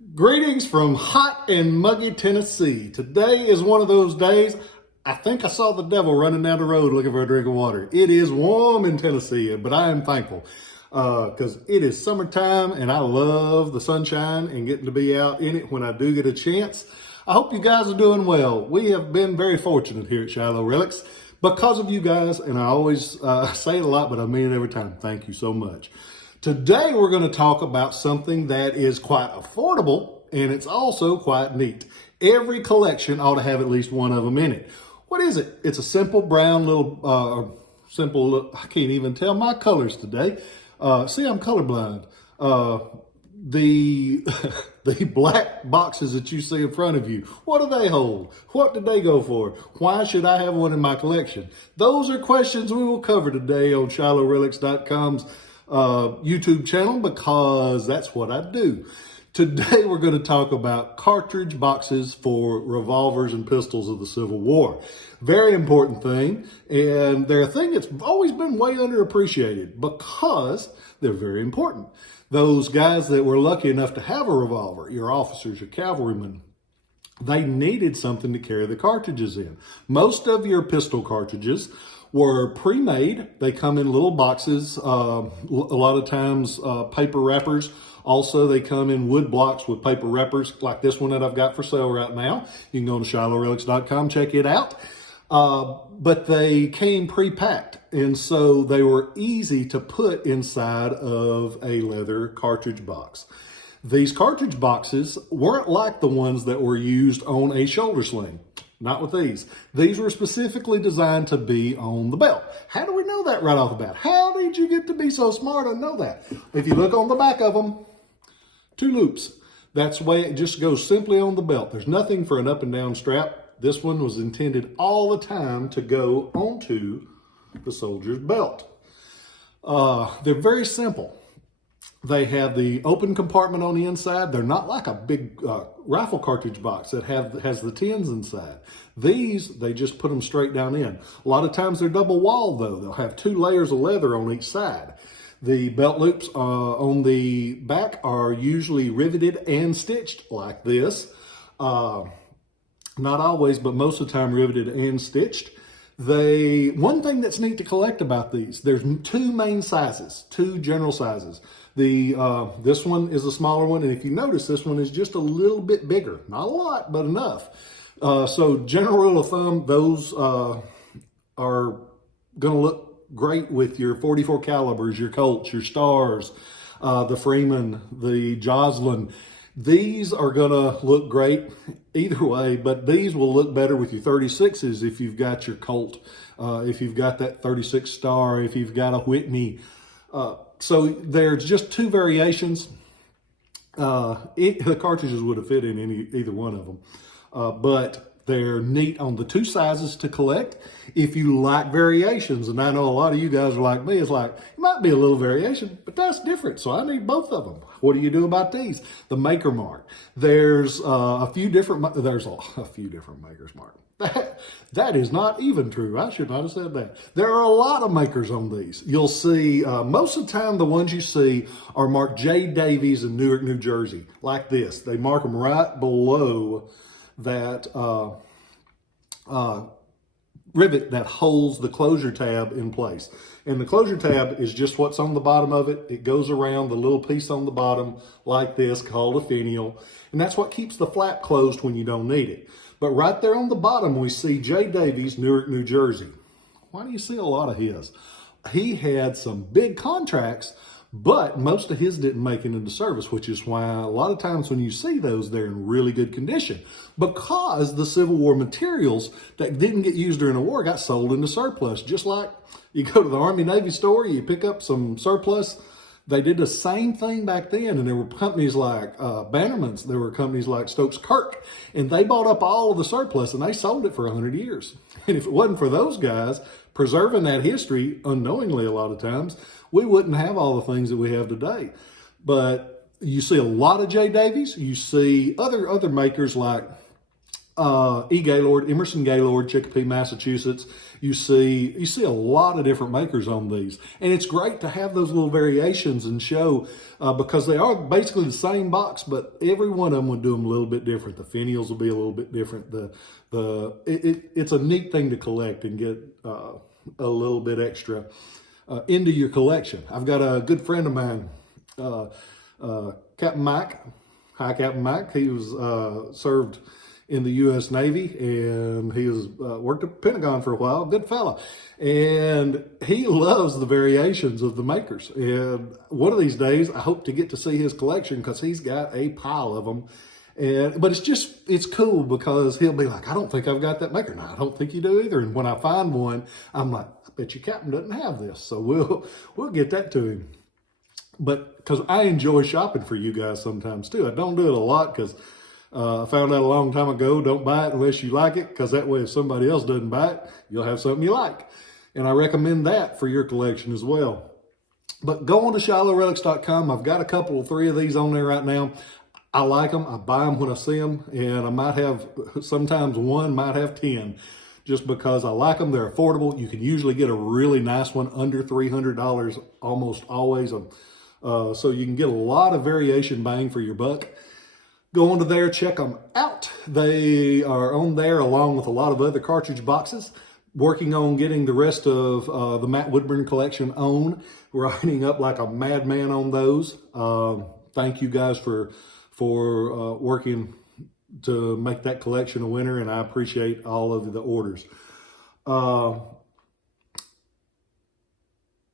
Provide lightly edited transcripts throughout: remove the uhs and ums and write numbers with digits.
Greetings from hot and muggy Tennessee. Today is one of those days. I think I saw the devil running down the road looking for a drink of water. It is warm in Tennessee, but I am thankful because it is summertime and I love the sunshine and getting to be out in it when I do get a chance. I hope you guys are doing well. We have been very fortunate here at Shiloh Relics because of you guys, and I always say it a lot, but I mean it every time. Thank you so much. Today, we're going to talk about something that is quite affordable, and it's also quite neat. Every collection ought to have at least one of them in it. What is it? It's a simple brown little, I can't even tell my colors today. See, I'm colorblind. The the black boxes that you see in front of you, what do they hold? What did they go for? Why should I have one in my collection? Those are questions we will cover today on ShilohRelics.com's YouTube channel, because that's what I do. Today we're going to talk about cartridge boxes for revolvers and pistols of the Civil War. Very important thing, and they're a thing that's always been way underappreciated because they're very important. Those guys that were lucky enough to have a revolver, your officers, your cavalrymen, they needed something to carry the cartridges in. Most of your pistol cartridges were pre-made. They come in little boxes, a lot of times paper wrappers. Also, they come in wood blocks with paper wrappers, like this one that I've got for sale right now. You can go to ShilohRelics.com, check it out. But they came pre-packed, and so they were easy to put inside of a leather cartridge box. These cartridge boxes weren't like the ones that were used on a shoulder sling. Not with these. These were specifically designed to be on the belt. How do we know that right off the bat? How did you get to be so smart and know that? If you look on the back of them, 2 loops. That's the way it just goes simply on the belt. There's nothing for an up and down strap. This one was intended all the time to go onto the soldier's belt. They're very simple. They have the open compartment on the inside. They're not like a big rifle cartridge box that has the tins inside. These, they just put them straight down in. A lot of times they're double walled though. They'll have 2 layers of leather on each side. The belt loops on the back are usually riveted and stitched like this. Not always, but most of the time riveted and stitched. One thing that's neat to collect about these, there's 2 main sizes, 2 general sizes. This one is a smaller one, and if you notice, this one is just a little bit bigger. Not a lot, but enough. So general rule of thumb, those are going to look great with your 44 calibers, your Colts, your Stars, the Freeman, the Joslin. These are going to look great either way, but these will look better with your 36s if you've got your Colt, if you've got that 36 Star, if you've got a Whitney. So there's just 2 variations. The cartridges would have fit in either one of them, but they're neat on the 2 sizes to collect. If you like variations, and I know a lot of you guys are like me, it's like, it might be a little variation, but that's different, so I need both of them. What do you do about these? The maker mark. There's a few different makers mark. That is not even true. I should not have said that. There are a lot of makers on these. You'll see, most of the time, the ones you see are marked J. Davies in Newark, New Jersey, like this. They mark them right below that rivet that holds the closure tab in place. And the closure tab is just what's on the bottom of it. It goes around the little piece on the bottom like this called a finial. And that's what keeps the flap closed when you don't need it. But right there on the bottom, we see J. Davies, Newark, New Jersey. Why do you see a lot of his? He had some big contracts, but most of his didn't make it into service, which is why a lot of times when you see those, they're in really good condition, because the Civil War materials that didn't get used during the war got sold into surplus. Just like you go to the Army Navy store, you pick up some surplus. They did the same thing back then, and there were companies like Bannerman's, there were companies like Stokes Kirk, and they bought up all of the surplus and they sold it for 100 years. And if it wasn't for those guys preserving that history unknowingly a lot of times, we wouldn't have all the things that we have today. But you see a lot of J. Davies. You see other makers like Gaylord, Emerson Gaylord, Chicopee, Massachusetts. You see a lot of different makers on these, and it's great to have those little variations and show because they are basically the same box, but every one of them would do them a little bit different. The finials will be a little bit different. It's a neat thing to collect and get a little bit extra into your collection. I've got a good friend of mine, Captain Mike. Hi, Captain Mike. He was served in the U.S. Navy, and he was worked at the Pentagon for a while. Good fella. And he loves the variations of the makers. And one of these days, I hope to get to see his collection because he's got a pile of them. But it's cool because he'll be like, I don't think I've got that maker. No, I don't think you do either. And when I find one, I'm like, I bet you Captain doesn't have this. So we'll get that to him. But because I enjoy shopping for you guys sometimes too. I don't do it a lot because I found out a long time ago, don't buy it unless you like it, because that way if somebody else doesn't buy it, you'll have something you like. And I recommend that for your collection as well. But go on to ShilohRelics.com. I've got three of these on there right now. I like them. I buy them when I see them. And I might have, sometimes one, might have 10. Just because I like them. They're affordable. You can usually get a really nice one under $300 almost always. So you can get a lot of variation bang for your buck. Go on to there, check them out. They are on there along with a lot of other cartridge boxes. Working on getting the rest of the Matt Woodburn collection on. Writing up like a madman on those. Thank you guys for working to make that collection a winner, and I appreciate all of the orders.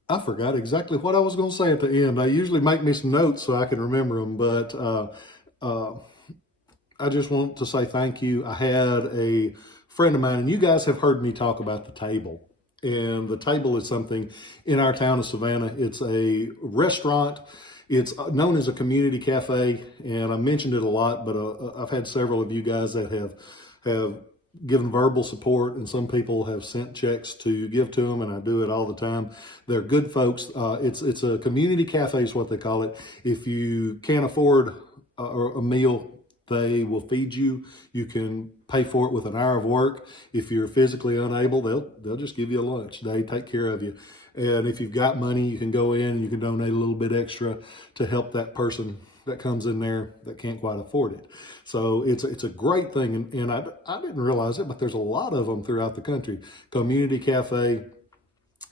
I forgot exactly what I was going to say at the end. I usually make me some notes so I can remember them, but I just want to say thank you. I had a friend of mine, and you guys have heard me talk about the table. And the table is something in our town of Savannah. It's a restaurant. It's known as a community cafe, and I mentioned it a lot, but I've had several of you guys that have given verbal support, and some people have sent checks to give to them, and I do it all the time. They're good folks. It's a community cafe is what they call it. If you can't afford a meal, they will feed you. You can pay for it with an hour of work. If you're physically unable, they'll just give you a lunch. They take care of you. And if you've got money, you can go in and you can donate a little bit extra to help that person that comes in there that can't quite afford it. So it's a great thing. And I didn't realize it, but there's a lot of them throughout the country. Community Cafe,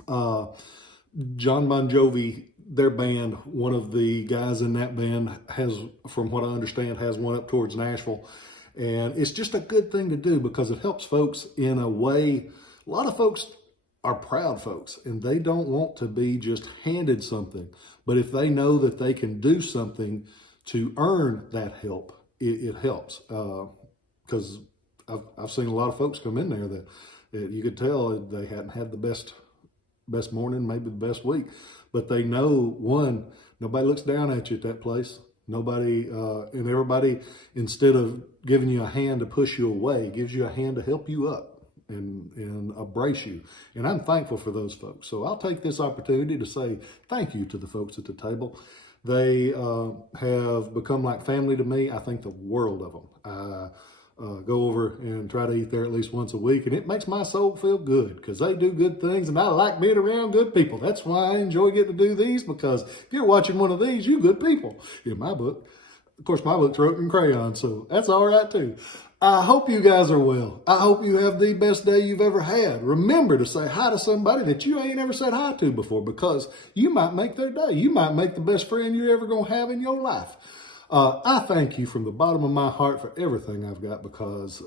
John Bon Jovi, their band, one of the guys in that band has, from what I understand, has one up towards Nashville. And it's just a good thing to do because it helps folks in a way. A lot of folks are proud folks and they don't want to be just handed something. But if they know that they can do something to earn that help, it helps. Because I've seen a lot of folks come in there that you could tell they hadn't had the best morning, maybe the best week. But they know, one, nobody looks down at you at that place. Nobody, and everybody, instead of giving you a hand to push you away, gives you a hand to help you up and embrace you. And I'm thankful for those folks. So I'll take this opportunity to say thank you to the folks at the table. They have become like family to me. I think the world of them. Go over and try to eat there at least once a week, and it makes my soul feel good because they do good things, and I like being around good people. That's why I enjoy getting to do these, because if you're watching one of these, you good people in my book. Of course, my book's written in crayon, so that's all right too. I hope you guys are well. I hope you have the best day you've ever had. Remember to say hi to somebody that you ain't ever said hi to before, because you might make their day. You might make the best friend you're ever going to have in your life. I thank you from the bottom of my heart for everything I've got, because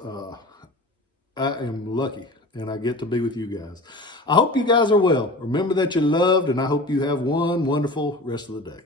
I am lucky and I get to be with you guys. I hope you guys are well. Remember that you're loved, and I hope you have one wonderful rest of the day.